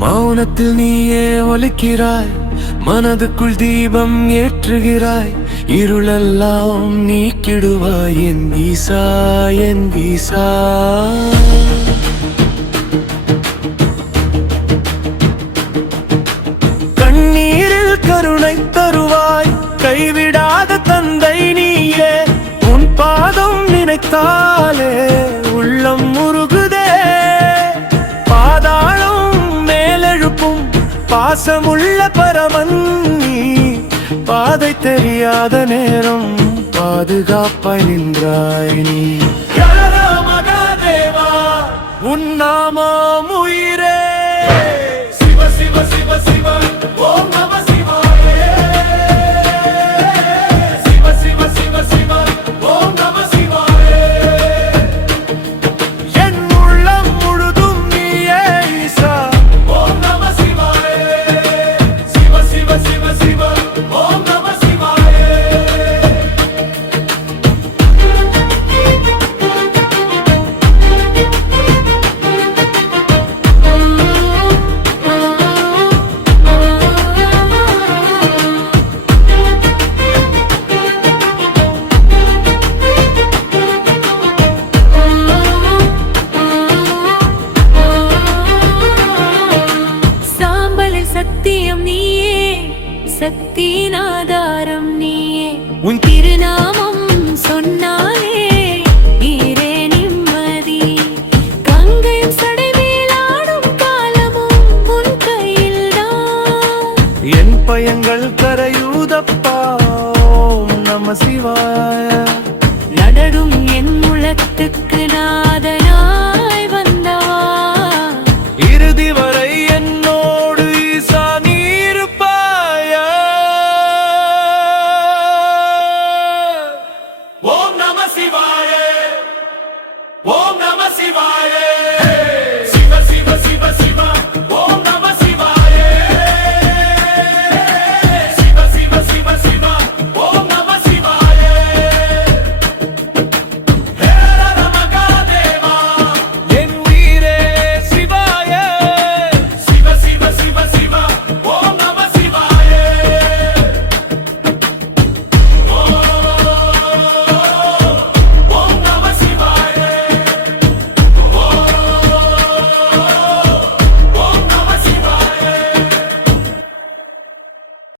மௌனத்தில் நீயே ஒலிக்கிறாய், மனதுக்குள் தீபம் ஏற்றுகிறாய், இருளெல்லாம் நீக்கிடுவாய் என் ஈசா, என் ஈசா. கண்ணீரில் கருணை தருவாய், கைவிடாத தந்தை நீயே. உன் பாதம் நினைத்தாலே உள்ளம் முருகுதே. பாதாளம் மேலெழுப்பும் பாசமுள்ள பரமன் நீ. பாதை தெரியாத நேரம் பாதுகாப்பாய் நின்றாய் நீ. மகாதேவா உன் நாமம் உயிரே. சிவ சிவ சிவ சிவ ஓம் நம சிவாய. சிவ சிவ சிவ சிவ ஓம் நம சிவாய. என் உள்ளம் முழுதும் நீயே ஈசா. ஓம் நம சிவாய. சிவ சிவ சிவ சிவ ஓம் நம சிவாய. சத்தியம் நீயே, சக்தியின் ஆதாரம் நீயே. உன் திருநாமம் சொன்னாலே நீரே நிம்மதி. கங்கையும் சடைமேலாடும் காலமும் உன் கையில்தான். என் பயங்கள் கரையூதப்பா. ஓம் நம சிவாய. நடடும் என் முழத்துக்கு நாதனா